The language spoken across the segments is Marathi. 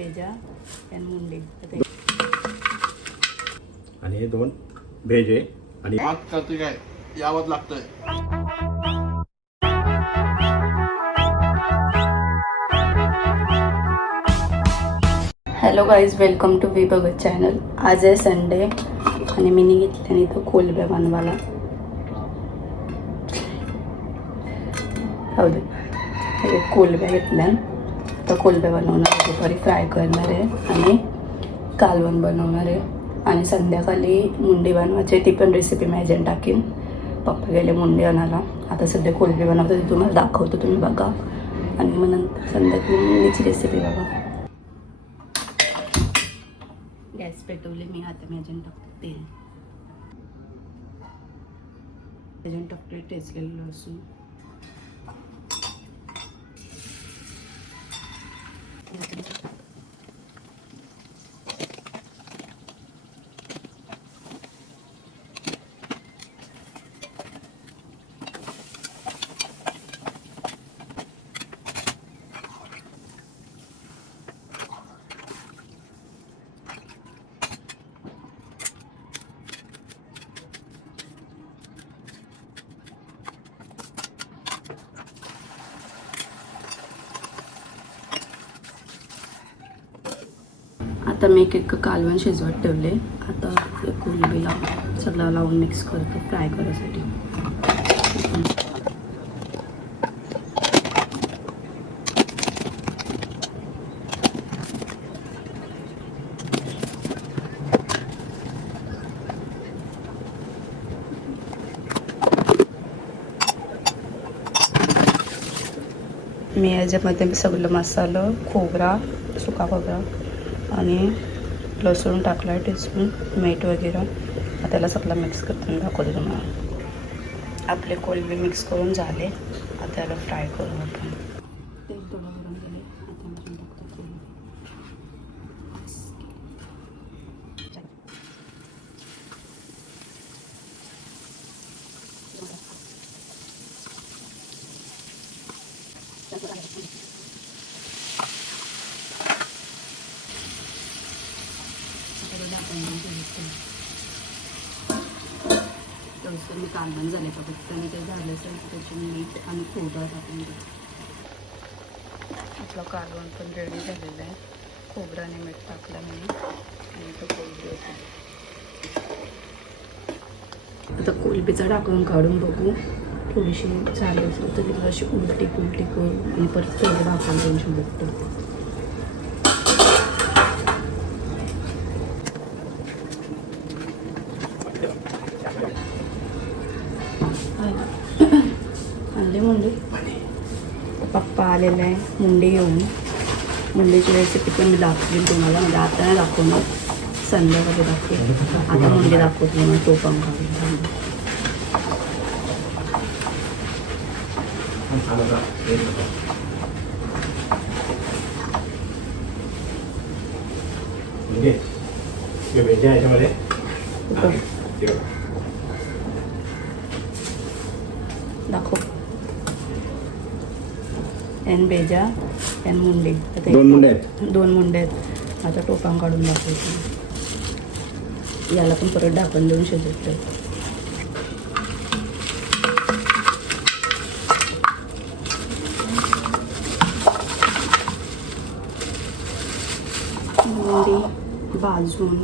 बेजा अँड मुंडी. आणि हे दोन व्हेज आहे. आणि आज करते काय? यावंच लागतंय. हॅलो गाईज वेलकम टू वी बघत चॅनल आज आहे संडे आणि मी घेतल्याने इथं कोलब्या हे कोलब्या घेतल्या तर कोलबे बनवणार आहे. दुपारी फ्राय करणार आहे आणि कालवण बनवणार आहे. आणि संध्याकाळी मुंडी बनवायची ती पण रेसिपी मी ह्याच्यात टाकीन. पप्पा गेले मुंडी आणायला. आता सध्या कोलबी बनवतो ती तुम्हाला दाखवतो. तुम्ही बघा. आणि मग नंतर संध्याकाळी मुंडीची रेसिपी बघा. गॅस पेटवले मी. आता मी अजून टाकते. तेल अजून टाकते टेचलेलं लसूण. आता मी एक एक कालवण शिजवत ठेवले. आता ते कोलबी लावून सगळं लावून मिक्स करतो फ्राय करायसाठी. मी याच्यामध्ये सगळं मसाला खोबरा सुका खोबरा आणि लसूण टाकला टेचून मीठ वगैरे. त्याला सगळं मिक्स करून दाखवते तुम्हाला. आपले कोलबी मिक्स करून झाले. आता त्याला फ्राय करू आपण तेल थोडं गरम झाले आता आपण टाकतो कोलंबी. तसं मी कांदण झाले का फक्त आणि ते झालं असेल तर त्याची मीठ आणि खोबरं टाकून घेतो आपलं कालवण पण रेडी झालेलं आहे. खोबरं आणि मीठ टाकलं मी. आणि तो कोलबी होती. आता कोलबीचं टाकून काढून बघू. थोडीशी झाली असेल तर तिला अशी उलटी कुलटी करून आणि परत थोडं भाकून देऊन बघतो आलेला आहे. मुंडी घेऊन. मुंडीची रेसिपी पण मी दाखवेन तुम्हाला. म्हणजे आता नाही दाखवणार. संध्याकाळी दाखवेन आता मुंडी दाखवते मग तो पण बघा. दाखव. एन बेजा एन मुंडी. आता दोन मुंडे आहेत? दोन मुंडे आहेत. आता टोपां काढून दाखवते. याला पण परत ढाकण देऊन शिजवते. मुंडी भाजून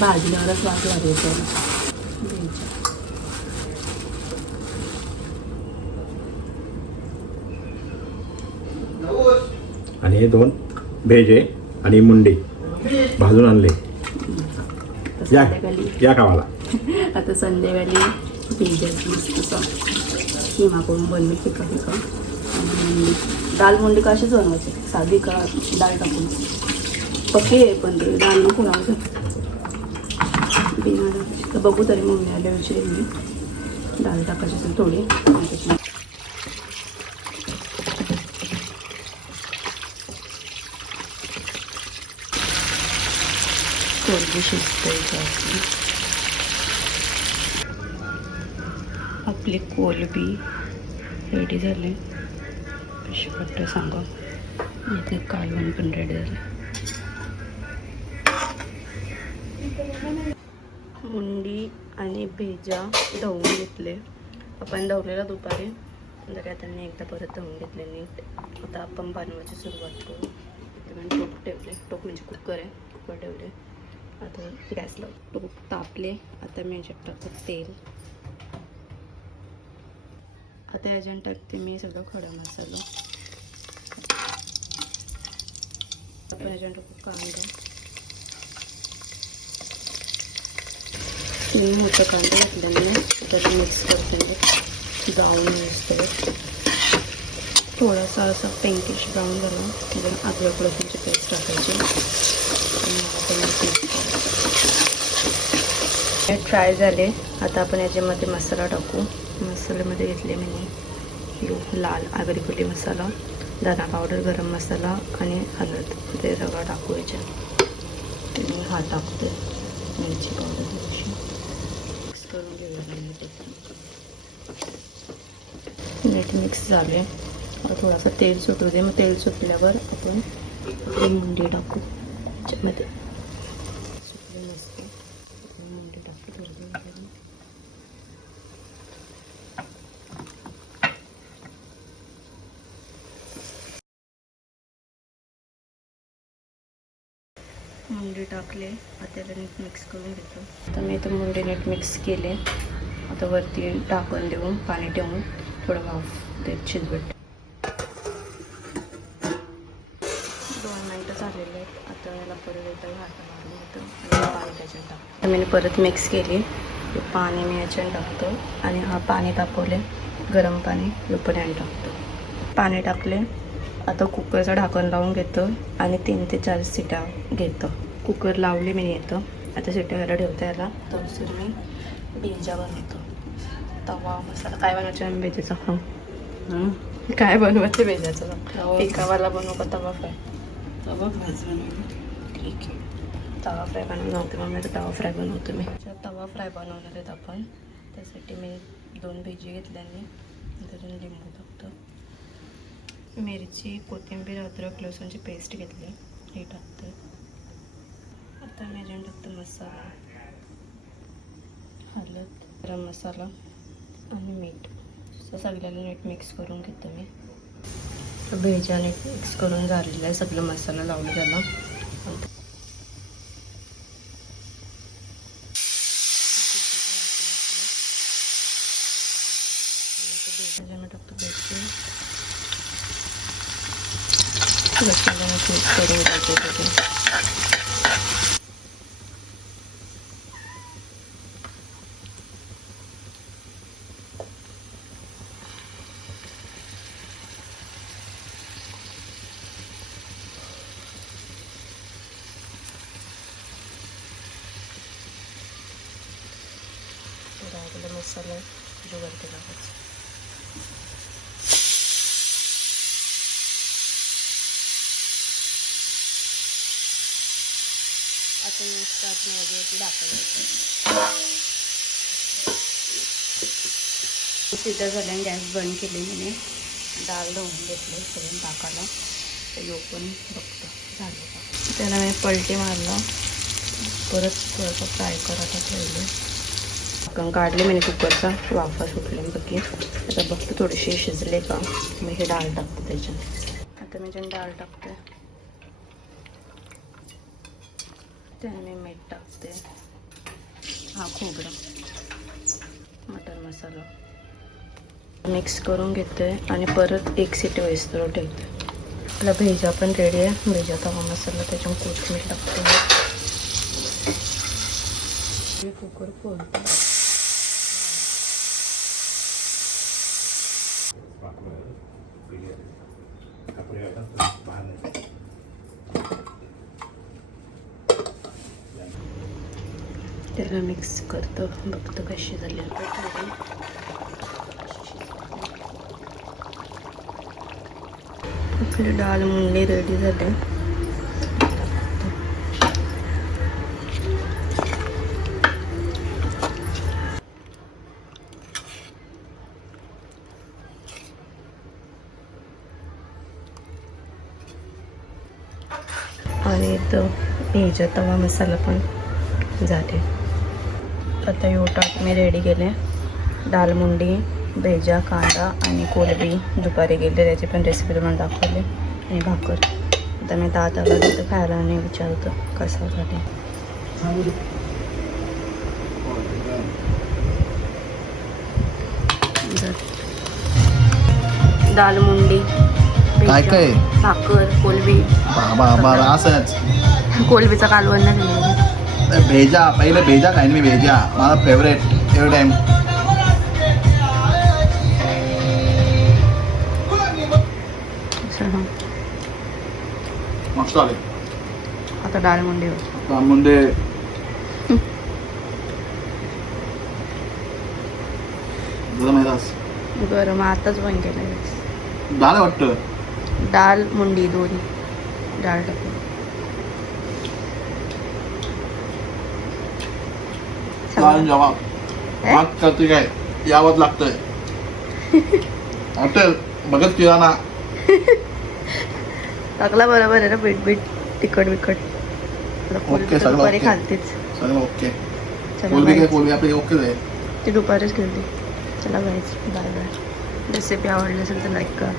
भाजल्यावरच वाट लागेल तर आणि हे दोन आहे आणि मुंडी भाजून आणले. या या कामाला आता संध्याकाळी भेजायची मस्त किमा करून बनवी फिका फिका आणि दाल मुंडी कशीच बनवायची? साधी का डाळ टाकून? पक्की आहे पण ते डाळ नको. तर बघू तरी मम्मी आल्या विचारेल मी डाळ टाकायची असेल थोडी. कोलबी शिजते आपली आपली कोलबी रेडी झाली. कशी वाटतं सांगा. इथे कालवण पण रेडी झालं. मुंडी आणि भेजा धवून घेतले. आपण धवलेला दुपारी. जरी आता मी एकदा परत धवून घेतले नीट. आता आपण बनवायची सुरुवात करू. इथे टोप ठेवले. टोक म्हणजे कुकर आहे. कुकर ठेवले. आता गॅस लाव. टोप तापले. आता मी याच्यात टाकतो तेल. आता याच्यात टाकते मी सगळं खडा मसाला. आपण याच्यात टाकू कांदा. मी मोठं कांदा घातल्याने त्यात मिक्स करते ब्राऊन असते थोडासा असा पिंकिश ब्राऊन झाला म्हणजे अद्रक लसूणची पेस्ट टाकायची. आणि आपण हे फ्राय झाले. आता आपण याच्यामध्ये मसाला टाकू. मसाल्यामध्ये घेतले मी लाल आगरी मसाला धना पावडर गरम मसाला आणि हळद. ते सगळं टाकू याच्यात. ते मी हा टाकते. मिरची पावडर मिक्स करून घेऊया मीठ मिक्स झाले. थोडासा तेल सुटू दे. मग तेल सुटल्यावर आपण मुंडी टाकू. त्याच्यामध्ये सुटली मस्त आपण मुंडी टाकू थोडी थोडी मुंडी टाकले आता त्याला नीट मिक्स करून घेतो. आता मी इथं मुंडी नीट मिक्स केले. आता वरती टाकून देऊन पाणी ठेवून. थोडं वाफ ते शिजवट दोन मिनटं झालेले आहेत. आता याला परत एकदा घाटा मारून घेतो आणि पाणी त्याच्यात टाकतो. मी परत मिक्स केली. पाणी मी याच्यात टाकतो आणि हा पाणी तापवले गरम पाणी लुपड्याने टाकतो. पाणी टाकले आता कुकरचं ढाकण लावून घेतो आणि तीन ते चार सिटा घेतो. कुकर लावले मी येतं आता सिट्या व्हायला ठेवतो याला तर मी भेजा बनवतो. तवा मसाला. काय बनवायचं आम्ही भेजेचा खाऊ काय बनवायचं भेजाचं पिकावाला बनवू का तवा फ्राय? तवा फ्राय ठीक आहे. तवा फ्राय बनवते मग मी तवा फ्राय बनवतो मी. तवा फ्राय बनवणार आहेत आपण त्यासाठी मी दोन भेजी घेतल्याने त्यातून लिंबू मिरची कोथिंबीर अद्रक लसूणची पेस्ट घेतली. हे टाकते आता मी अजून टाकते मसाला. हळद गरम मसाला आणि मीठ. असं सगळ्याला नीट मिक्स करून घेतो मी. भेजा नीट मिक्स करून झालेलं आहे. सगळं मसाला लावलं त्याला भेजाने टाकतो भेजी मसाला नीट मिक्स करून घ्यायचे त्याचे राहिलेला मसाला जुगार केला पाहिजे आता मी स्टार्ट दाखवायचं सिद्ध झाल्याने गॅस बंद केली मी डाळ धुवून घेतले सगळं टाकायला. तर यो पण बघतो. झालं का? त्याला मी पलटी मारला. परत थोडंसं फ्राय करायला ठेवलं. ढक्कन काढले मी कुकरचा. वाफा सुटले बघी. आता बघतो थोडेसे शिजले का. मग हे डाळ टाकते त्याच्यात. आता मी त्याने डाळ टाकते. त्याने मी मीठ टाकते. हा खोबरं. मटन मसाला. मिक्स करून घेते आणि परत एक सिटी वयस्तर ठेवते. आपला भेजा पण रेडी आहे. भेजा तवा मसाला त्याच्यामुळे कोथिंबीर टाकते. कुकर फोडते मिक्स करतो. बघतो कशी झाली आपली डाळ मुंडी रेडी झाले. आणि तो भेजा तवा मसाला पण झाले आता यो टाक मी रेडी केले. दाल मुंडी भेजा कांदा आणि कोलबी. दुपारी गेले त्याची पण रेसिपी तुम्हाला दाखवली आणि भाकर. आता मी दादाला तिथं खायला आणि विचारतो कसं झाले दाल मुंडी काय काय? भाकर कोलबी. बाबा बाबा असंच. कोलबीचा कालवण नाही. भेजा पहिले भेजा खाईन मी भेजा. माझा फेवरेट एव्हरी टाइम. मस्त आले. आता डाळ मुंडी माहीत असं. बरं मग आताच बंद केलं झालं वाटतं. डाळ मुंडी दोन डाळ टाकून. चालेल जवाब? माग करते काय यावंच लागतंय. हॉटेल बघत किराणा. टाकला बरोबर आहे ना बीट बीट तिखट बिकट आता तर सगळं ओके. खालतीच सगळं ओके. काय. कोलबी आपली ओकेच आहे. ती दुपारीच खेळते. चला बाय. बाय रेसिपी आवडली असेल तर लाईक करा.